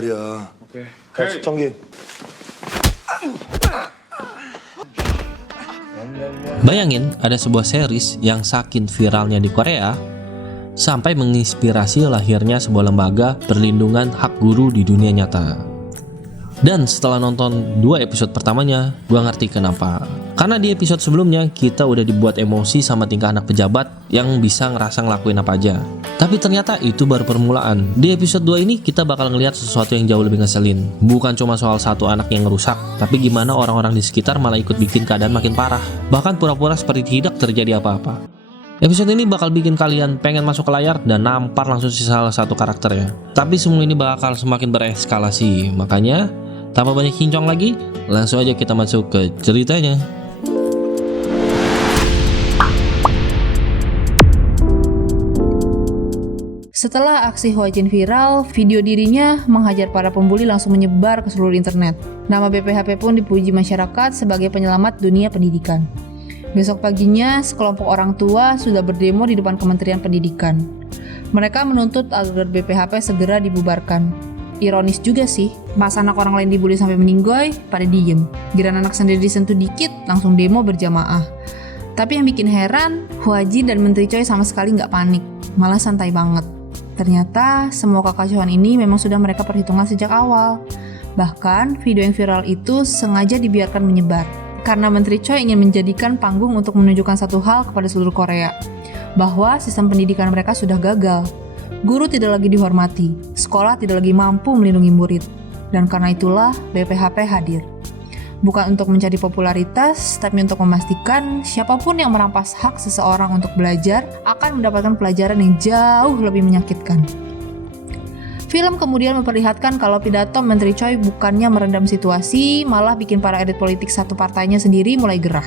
말이야. 오케이. 자, 측정기. Bayangin ada sebuah series yang saking viralnya di Korea sampai menginspirasi lahirnya sebuah lembaga perlindungan hak guru di dunia nyata. Dan setelah nonton 2 episode pertamanya, gua ngerti kenapa. Karena di episode sebelumnya kita udah dibuat emosi sama tingkah anak pejabat yang bisa ngerasa ngelakuin apa aja. Tapi ternyata itu baru permulaan. Di episode 2 ini kita bakal ngelihat sesuatu yang jauh lebih ngeselin. Bukan cuma soal satu anak yang ngerusak, tapi gimana orang-orang di sekitar malah ikut bikin keadaan makin parah. Bahkan pura-pura seperti tidak terjadi apa-apa. Episode ini bakal bikin kalian pengen masuk ke layar dan nampar langsung si salah satu karakternya. Tapi semua ini bakal semakin bereskalasi. Makanya tanpa banyak kincong lagi, langsung aja kita masuk ke ceritanya. Setelah aksi Hwa Jin viral, video dirinya menghajar para pembuli langsung menyebar ke seluruh internet. Nama BPHP pun dipuji masyarakat sebagai penyelamat dunia pendidikan. Besok paginya, sekelompok orang tua sudah berdemo di depan Kementerian Pendidikan. Mereka menuntut agar BPHP segera dibubarkan. Ironis juga sih, pas anak orang lain dibully sampai meninggoy, pada diem. Giliran anak sendiri disentuh dikit, langsung demo berjamaah. Tapi yang bikin heran, Hwa Jin dan Menteri Choi sama sekali nggak panik, malah santai banget. Ternyata semua kekacauan ini memang sudah mereka perhitungkan sejak awal. Bahkan video yang viral itu sengaja dibiarkan menyebar, karena Menteri Choi ingin menjadikan panggung untuk menunjukkan satu hal kepada seluruh Korea, bahwa sistem pendidikan mereka sudah gagal. Guru tidak lagi dihormati, sekolah tidak lagi mampu melindungi murid, dan karena itulah BPHP hadir. Bukan untuk mencari popularitas, tapi untuk memastikan siapapun yang merampas hak seseorang untuk belajar akan mendapatkan pelajaran yang jauh lebih menyakitkan. Film kemudian memperlihatkan kalau pidato Menteri Choi bukannya meredam situasi, malah bikin para elit politik satu partainya sendiri mulai gerah.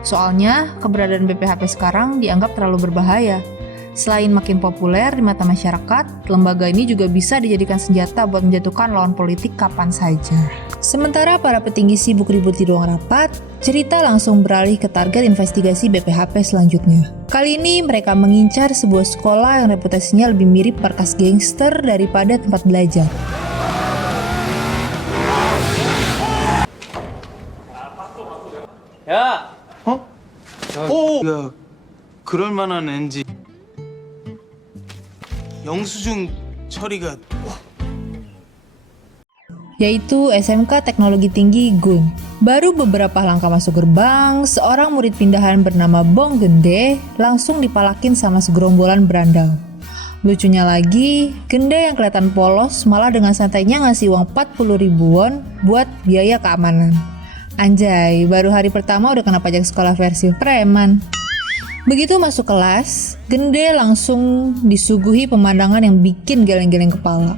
Soalnya, keberadaan BPHP sekarang dianggap terlalu berbahaya. Selain makin populer di mata masyarakat, lembaga ini juga bisa dijadikan senjata buat menjatuhkan lawan politik kapan saja. Sementara para petinggi sibuk ribut di ruang rapat, cerita langsung beralih ke target investigasi BPHP selanjutnya. Kali ini mereka mengincar sebuah sekolah yang reputasinya lebih mirip markas gangster daripada tempat belajar. 야! 어? 오! 야, 그럴 만한 NG. 영수증 처리가 Yaitu SMK Teknologi Tinggi GUN. Baru beberapa langkah masuk gerbang, seorang murid pindahan bernama Bong Gende langsung dipalakin sama segerombolan berandal. Lucunya lagi, Gende yang kelihatan polos malah dengan santainya ngasih uang 40.000 won buat biaya keamanan. Anjay, baru hari pertama udah kena pajak sekolah versi preman. Begitu masuk kelas, Gende langsung disuguhi pemandangan yang bikin geleng-geleng kepala.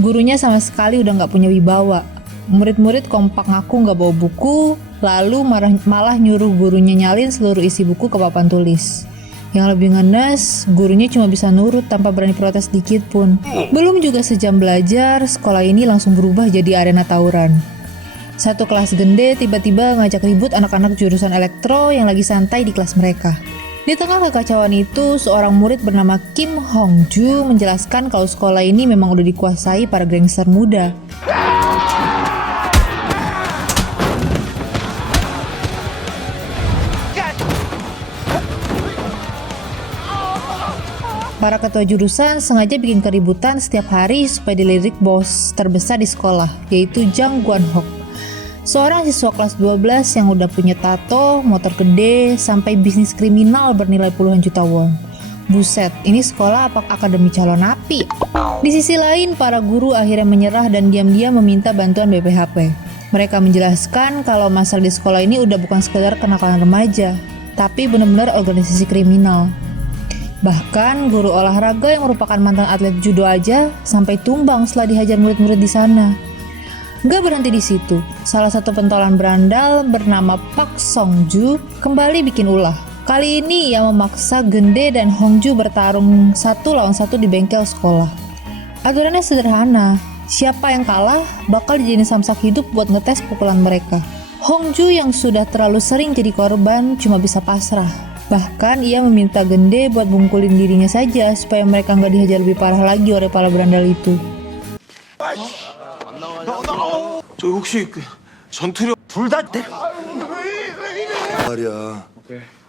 Gurunya sama sekali udah gak punya wibawa. Murid-murid kompak ngaku gak bawa buku, lalu malah nyuruh gurunya nyalin seluruh isi buku ke papan tulis. Yang lebih ngenes, gurunya cuma bisa nurut tanpa berani protes dikit pun. Belum juga sejam belajar, sekolah ini langsung berubah jadi arena tawuran. Satu kelas Gende tiba-tiba ngajak ribut anak-anak jurusan elektro yang lagi santai di kelas mereka. Di tengah kekacauan itu, seorang murid bernama Kim Hong-ju menjelaskan kalau sekolah ini memang udah dikuasai para gangster muda. Para ketua jurusan sengaja bikin keributan setiap hari supaya dilirik bos terbesar di sekolah, yaitu Jang Gwan-hok. Seorang siswa kelas 12 yang udah punya tato, motor gede, sampai bisnis kriminal bernilai puluhan juta won. Buset, ini sekolah apa akademi calon napi? Di sisi lain, para guru akhirnya menyerah dan diam-diam meminta bantuan BPHP. Mereka menjelaskan kalau masalah di sekolah ini udah bukan sekedar kenakalan remaja, tapi benar-benar organisasi kriminal. Bahkan guru olahraga yang merupakan mantan atlet judo aja sampai tumbang setelah dihajar murid-murid di sana. Gak berhenti di situ, salah satu pentolan berandal bernama Pak Song-ju kembali bikin ulah. Kali ini ia memaksa Gende dan Hongju bertarung 1 lawan 1 di bengkel sekolah. Aturannya sederhana, siapa yang kalah bakal dijadiin samsak hidup buat ngetes pukulan mereka. Hongju yang sudah terlalu sering jadi korban cuma bisa pasrah. Bahkan ia meminta Gende buat bungkulin dirinya saja supaya mereka nggak dihajar lebih parah lagi oleh para berandal itu. 저 혹시 그 전투력 둘다 말이야.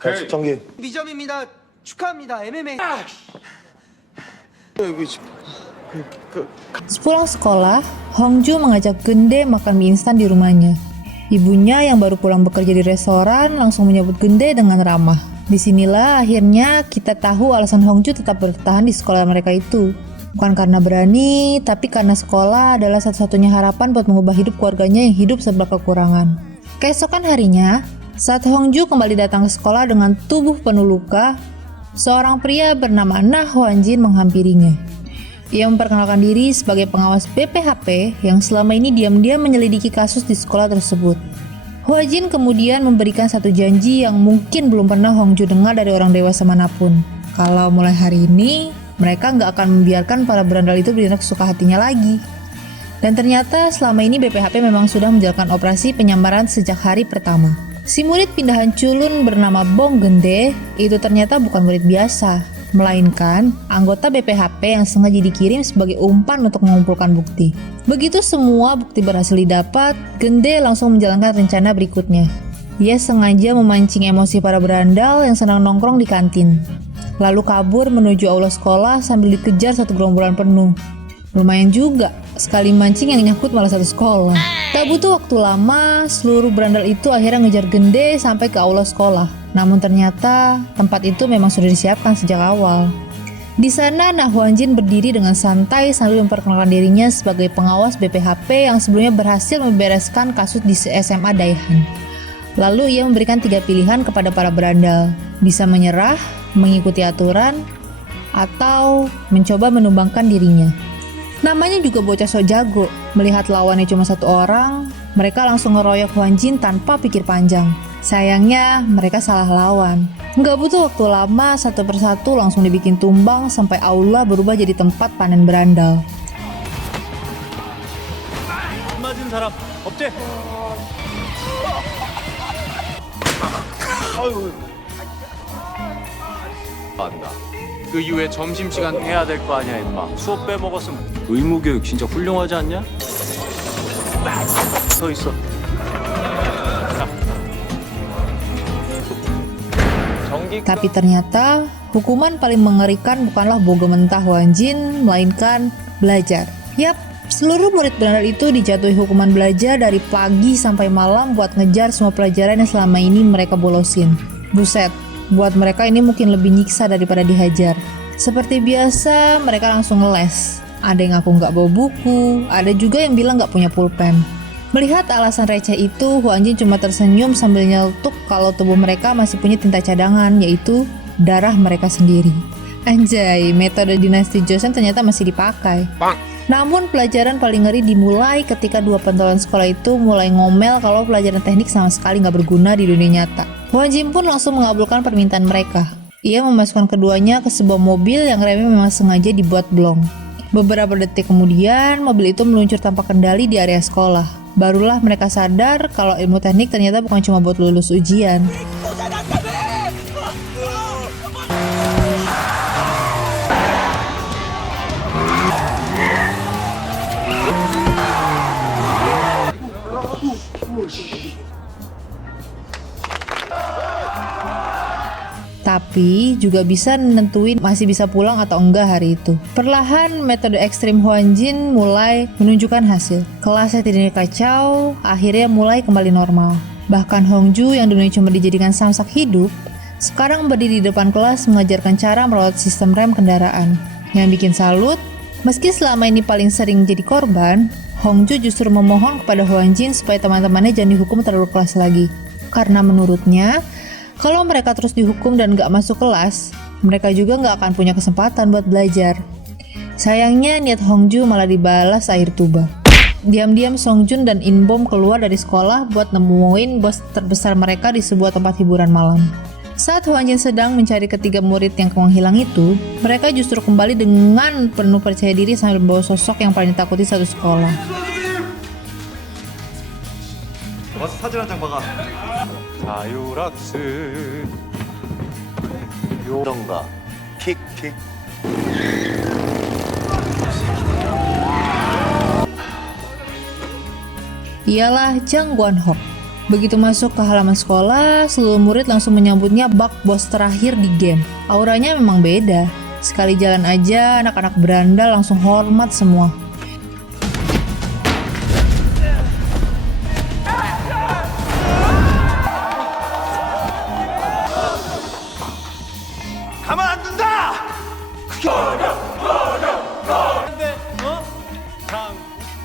측정기. 미점입니다. 축하합니다. MMA. Sepulang sekolah, Hongju mengajak Gende makan mie instan di rumahnya. Ibunya yang baru pulang bekerja di restoran langsung menyambut Gende dengan ramah. Disinilah akhirnya kita tahu alasan Hongju tetap bertahan di sekolah mereka itu. Bukan karena berani, tapi karena sekolah adalah satu-satunya harapan buat mengubah hidup keluarganya yang hidup serba kekurangan. Keesokan harinya, saat Hongju kembali datang ke sekolah dengan tubuh penuh luka, seorang pria bernama Na Hwanjin menghampirinya. Ia memperkenalkan diri sebagai pengawas BPHP yang selama ini diam-diam menyelidiki kasus di sekolah tersebut. Hwanjin kemudian memberikan satu janji yang mungkin belum pernah Hongju dengar dari orang dewasa manapun. Kalau mulai hari ini, mereka nggak akan membiarkan para berandal itu bertindak sesuka hatinya lagi. Dan ternyata selama ini BPHP memang sudah menjalankan operasi penyamaran sejak hari pertama. Si murid pindahan culun bernama Bong Gende itu ternyata bukan murid biasa, melainkan anggota BPHP yang sengaja dikirim sebagai umpan untuk mengumpulkan bukti. Begitu semua bukti berhasil didapat, Gende langsung menjalankan rencana berikutnya. Ia sengaja memancing emosi para berandal yang senang nongkrong di kantin, lalu kabur menuju aula sekolah sambil dikejar satu gerombolan penuh. Lumayan juga, sekali mancing yang nyangkut malah satu sekolah. Tak butuh waktu lama, seluruh berandal itu akhirnya ngejar Gende sampai ke aula sekolah. Namun ternyata tempat itu memang sudah disiapkan sejak awal. Di sana Na Hwanjin berdiri dengan santai sambil memperkenalkan dirinya sebagai pengawas BPHP yang sebelumnya berhasil membereskan kasus di SMA Daihan. Lalu ia memberikan 3 pilihan kepada para berandal, bisa menyerah, mengikuti aturan, atau mencoba menumbangkan dirinya. Namanya juga bocah sok jago, melihat lawannya cuma satu orang, mereka langsung ngeroyok Hwanjin tanpa pikir panjang. Sayangnya mereka salah lawan. Nggak butuh waktu lama, satu persatu langsung dibikin tumbang sampai aula berubah jadi tempat panen berandal. 맞은 사람 없지? 한다. 그 이후에 점심시간 해야 될 거 아니야, 임마. 수업 빼먹었으면 의무교육 진짜 훌륭하지 않냐? 서 있어. Tapi ternyata hukuman paling mengerikan bukanlah boga mentah Hwanjin, melainkan belajar. Yap, seluruh murid berandal itu dijatuhi hukuman belajar dari pagi sampai malam buat ngejar semua pelajaran yang selama ini mereka bolosin. Buset, buat mereka ini mungkin lebih nyiksa daripada dihajar. Seperti biasa, mereka langsung ngeles. Ada yang ngaku nggak bawa buku, ada juga yang bilang nggak punya pulpen. Melihat alasan receh itu, Hwanjin cuma tersenyum sambil nyeletuk kalau tubuh mereka masih punya tinta cadangan, yaitu darah mereka sendiri. Anjay, metode dinasti Joseon ternyata masih dipakai. Namun pelajaran paling ngeri dimulai ketika dua pentolan sekolah itu mulai ngomel kalau pelajaran teknik sama sekali nggak berguna di dunia nyata. Hwanjin pun langsung mengabulkan permintaan mereka. Ia memasukkan keduanya ke sebuah mobil yang remnya memang sengaja dibuat blong. Beberapa detik kemudian, mobil itu meluncur tanpa kendali di area sekolah. Barulah mereka sadar kalau ilmu teknik ternyata bukan cuma buat lulus ujian. Tapi juga bisa nentuin masih bisa pulang atau enggak hari itu. Perlahan metode ekstrim Hwanjin mulai menunjukkan hasil. Kelasnya tidak kacau, akhirnya mulai kembali normal. Bahkan Hongju yang dulunya cuma dijadikan samsak hidup, sekarang berdiri di depan kelas mengajarkan cara merawat sistem rem kendaraan. Yang bikin salut, meski selama ini paling sering jadi korban, Hongju justru memohon kepada Hwanjin supaya teman-temannya jangan dihukum terlalu keras lagi. Karena menurutnya, kalau mereka terus dihukum dan gak masuk kelas, mereka juga gak akan punya kesempatan buat belajar. Sayangnya niat Hongju malah dibalas air tuba. Diam-diam Songjun dan Inbom keluar dari sekolah buat nemuin bos terbesar mereka di sebuah tempat hiburan malam. Saat Hwanjin sedang mencari ketiga murid yang menghilang itu, mereka justru kembali dengan penuh percaya diri sambil membawa sosok yang paling ditakuti satu sekolah. 와서 사진 한 장 박아. 자유락스 요런가 킥킥 ialah Jang Gwon-hok. Begitu masuk ke halaman sekolah, seluruh murid langsung menyambutnya bak bos terakhir di game. Auranya memang beda. Sekali jalan aja, anak-anak berandal langsung hormat semua.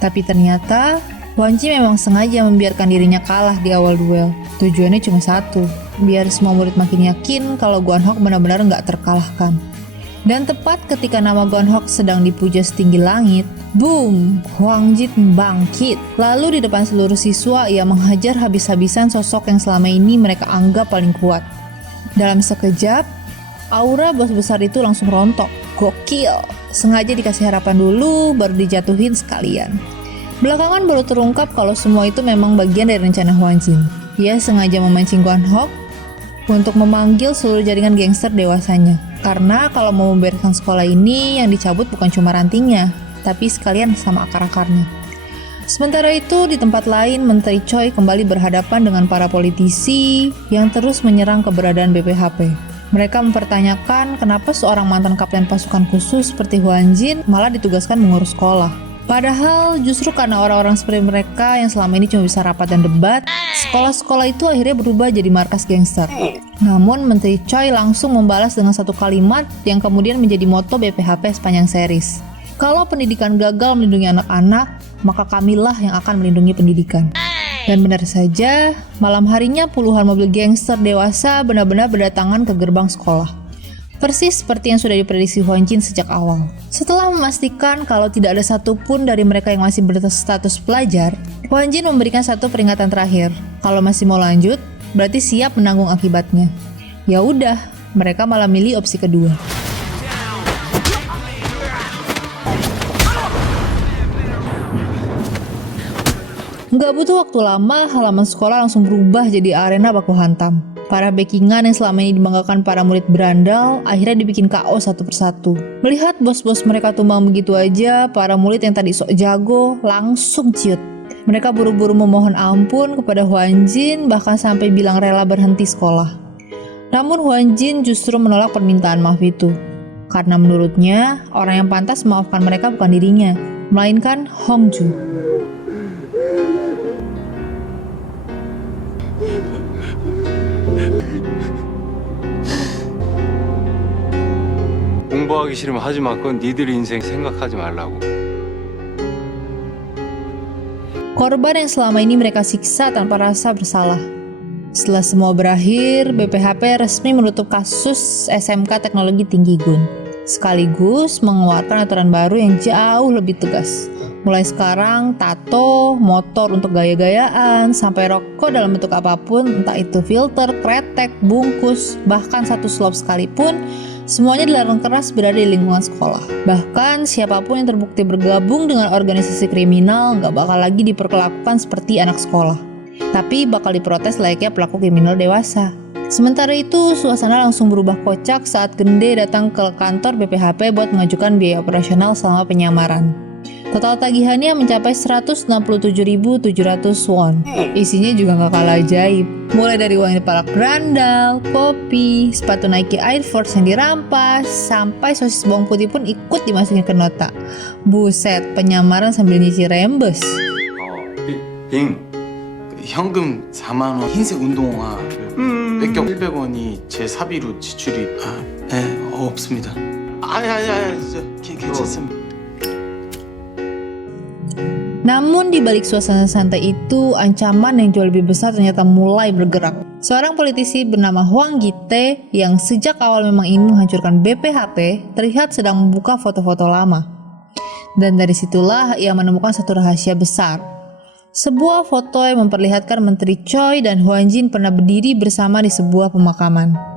Tapi ternyata Hwan Ji memang sengaja membiarkan dirinya kalah di awal duel. Tujuannya cuma satu, biar semua murid makin yakin kalau Gwon-hok benar-benar nggak terkalahkan. Dan tepat ketika nama Gwon-hok sedang dipuja setinggi langit, boom, Hwang Ji bangkit. Lalu di depan seluruh siswa ia menghajar habis-habisan sosok yang selama ini mereka anggap paling kuat. Dalam sekejap, aura bos besar itu langsung rontok. Gokil, sengaja dikasih harapan dulu baru dijatuhin sekalian. Belakangan baru terungkap kalau semua itu memang bagian dari rencana Hwan Ji. Ia sengaja memancing Gwon-hok untuk memanggil seluruh jaringan gangster dewasanya. Karena kalau mau membereskan sekolah ini, yang dicabut bukan cuma rantingnya, tapi sekalian sama akar-akarnya. Sementara itu, di tempat lain, Menteri Choi kembali berhadapan dengan para politisi yang terus menyerang keberadaan BPHP. Mereka mempertanyakan kenapa seorang mantan kapten pasukan khusus seperti Hwan Ji malah ditugaskan mengurus sekolah. Padahal justru karena orang-orang seperti mereka yang selama ini cuma bisa rapat dan debat, sekolah-sekolah itu akhirnya berubah jadi markas gangster. Namun Menteri Choi langsung membalas dengan satu kalimat yang kemudian menjadi moto BPHP sepanjang series. Kalau pendidikan gagal melindungi anak-anak, maka kamilah yang akan melindungi pendidikan. Dan benar saja, malam harinya puluhan mobil gangster dewasa benar-benar berdatangan ke gerbang sekolah. Persis seperti yang sudah diprediksi Hwan Ji sejak awal. Setelah memastikan kalau tidak ada satupun dari mereka yang masih berstatus pelajar, Hwan Ji memberikan satu peringatan terakhir. Kalau masih mau lanjut, berarti siap menanggung akibatnya. Ya udah, mereka malah milih opsi kedua. Nggak butuh waktu lama, halaman sekolah langsung berubah jadi arena baku hantam. Para backingan yang selama ini dibanggakan para murid berandal akhirnya dibikin KO satu persatu. Melihat bos-bos mereka tumbang begitu aja, para murid yang tadi sok jago langsung ciut. Mereka buru-buru memohon ampun kepada Hwan Ji, bahkan sampai bilang rela berhenti sekolah. Namun Hwan Ji justru menolak permintaan maaf itu. Karena menurutnya, orang yang pantas memaafkan mereka bukan dirinya, melainkan Hongju. 공부하기 싫으면 하지 마. 그건 니들 인생 생각하지 말라고. Korban yang selama ini mereka siksa tanpa rasa bersalah. Setelah semua berakhir, BPHP resmi menutup kasus SMK Teknologi Tinggi Gun, sekaligus mengeluarkan aturan baru yang jauh lebih tegas. Mulai sekarang, tato, motor untuk gaya-gayaan, sampai rokok dalam bentuk apapun, entah itu filter, kretek, bungkus, bahkan satu slop sekalipun, semuanya dilarang keras berada di lingkungan sekolah. Bahkan siapapun yang terbukti bergabung dengan organisasi kriminal nggak bakal lagi diperlakukan seperti anak sekolah, tapi bakal diprotes layaknya pelaku kriminal dewasa. Sementara itu, suasana langsung berubah kocak saat Gende datang ke kantor BPHP buat mengajukan biaya operasional selama penyamaran. Total tagihannya mencapai 167.700 won. Isinya juga gak kalah ajaib. Mulai dari uang yang dipalak berandal, kopi, sepatu Nike Air Force yang dirampas, sampai sosis bawang putih pun ikut dimasukin ke nota. Buset, penyamaran sambil nyicil rembes. 빙, 현금 4만 원 흰색 운동화를 뺏겨 700원이 제 사비로 지출이 없습니다. 아니 괜찮습니다. Namun di balik suasana santai itu, ancaman yang jauh lebih besar ternyata mulai bergerak. Seorang politisi bernama Hwang Gi-tae yang sejak awal memang ingin menghancurkan BPHP terlihat sedang membuka foto-foto lama. Dan dari situlah ia menemukan satu rahasia besar. Sebuah foto yang memperlihatkan Menteri Choi dan Hwan Ji pernah berdiri bersama di sebuah pemakaman.